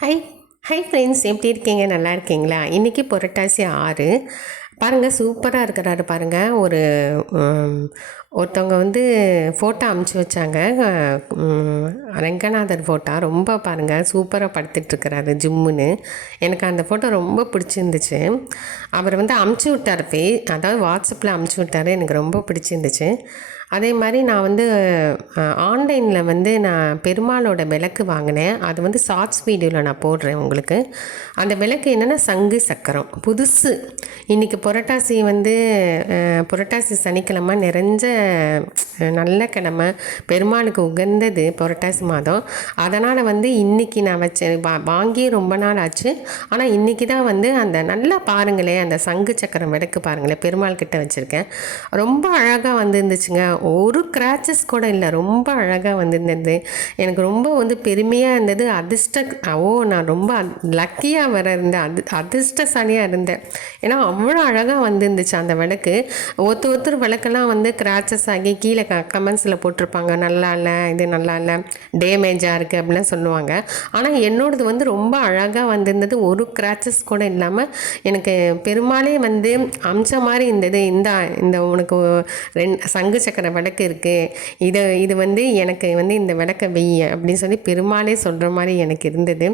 High hi friends, எப்படி இருக்கீங்க? நல்லா இருக்கீங்களா? இன்றைக்கி புரட்டாசி 6 பாருங்கள், சூப்பராக இருக்கிறாரு பாருங்கள். ஒருத்தவங்க வந்து ஃபோட்டோ அமுச்சு வச்சாங்க. ரங்கநாதர் ஃபோட்டோ ரொம்ப பாருங்கள் சூப்பராக படுத்துட்ருக்கிறாரு ஜிம்முன்னு. எனக்கு அந்த ஃபோட்டோ ரொம்ப பிடிச்சிருந்துச்சு. அவர் வந்து அமுச்சு விட்டார், அதாவது வாட்ஸ்அப்பில் அமுச்சு விட்டார். எனக்கு ரொம்ப பிடிச்சிருந்துச்சு. அதே மாதிரி நான் வந்து ஆன்லைனில் வந்து நான் பெருமாளோட விளக்கு வாங்கினேன். அது வந்து ஷார்ட்ஸ் வீடியோவில் நான் போடுறேன் உங்களுக்கு. அந்த விளக்கு என்னென்னா சங்கு சக்கரம் புதுசு. இன்றைக்கி புரட்டாசி வந்து புரட்டாசி சனிக்கிழமை நிறைஞ்ச நல்ல கிழமை, பெருமாளுக்கு உகந்தது புரட்டாசி மாதம். அதனால் வந்து இன்றைக்கி நான் வச்சேன், வாங்கி ரொம்ப நாள் ஆச்சு. ஆனால் இன்றைக்கி தான் வந்து அந்த நல்லா பாருங்களேன், அந்த சங்கு சக்கரம் விளக்கு பாருங்களேன், பெருமாள் கிட்ட வச்சுருக்கேன். ரொம்ப அழகாக வந்துருந்துச்சுங்க. ஒரு கிராச்சஸ் கூட இல்லை, ரொம்ப அழகாக வந்துருந்தது. எனக்கு ரொம்ப வந்து பெருமையாக இருந்தது. நான் ரொம்ப லக்கியாக வர இருந்தேன், அதிர்ஷ்டசாலியாக இருந்தேன். ஏன்னா அவ்வளோ அழகாக வந்துருந்துச்சு அந்த விளக்கு. ஒருத்தர் விளக்கெல்லாம் வந்து கிராச்சஸ் ஆகி கீழே கமெண்ட்ஸில் போட்டிருப்பாங்க, நல்லா இல்லை, இது நல்லா இல்லை, டேமேஜாக இருக்குது அப்படிலாம் சொல்லுவாங்க. ஆனால் என்னோடது வந்து ரொம்ப அழகாக வந்திருந்தது. ஒரு கிராச்சஸ் கூட இல்லாமல் எனக்கு பெருமாளே வந்து அம்ச மாதிரி இருந்தது. இந்த உனக்கு சங்கு சக்கர விளக்கு இருக்குது, இது வந்து எனக்கு வந்து இந்த விளக்கை வெய்ய அப்படின்னு சொல்லி பெருமாளே சொல்கிற மாதிரி எனக்கு இருந்தது.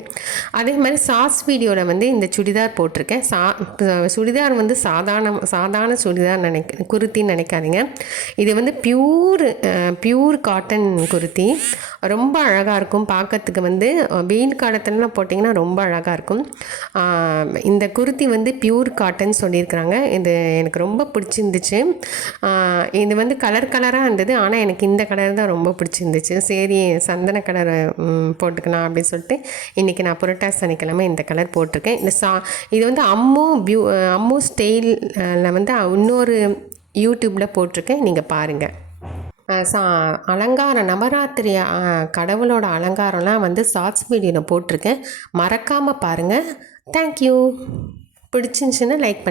அதே மாதிரி ஷார்ட்ஸ் வீடியோவில் வந்து இந்த சுடிதார் போட்டிருக்கேன். சுடிதார் வந்து சாதாரண சுடிதார் குருத்தின்னு நினைக்காதீங்க. இது வந்து பியூர் காட்டன் குர்த்தி. ரொம்ப அழகாக இருக்கும் பார்க்கறதுக்கு. வந்து வெயில் காலத்துலலாம் போட்டிங்கன்னா ரொம்ப அழகாக இருக்கும். இந்த குர்த்தி வந்து பியூர் காட்டன் சொல்லியிருக்கிறாங்க. இது எனக்கு ரொம்ப பிடிச்சிருந்துச்சு. இது வந்து கலராக இருந்தது. ஆனால் எனக்கு இந்த கலர் தான் ரொம்ப பிடிச்சிருந்துச்சு. சரி, சந்தன கலர் போட்டுக்கலாம் அப்படின்னு சொல்லிட்டு இன்றைக்கி நான் புரட்டாசி சனிக்கிழமை இந்த கலர் போட்டிருக்கேன். இது வந்து அம்மு ஸ்டைலில் வந்து இன்னொரு யூடியூப்பில் போட்டிருக்கேன், நீங்கள் பாருங்கள். அலங்காரம் நவராத்திரி கடவுளோட அலங்காரம்லாம் வந்து ஷார்ட்ஸ் வீடியோவில் போட்டிருக்கேன், மறக்காமல் பாருங்கள். தேங்க்யூ. பிடிச்சிருந்துச்சுன்னா லைக் பண்ணி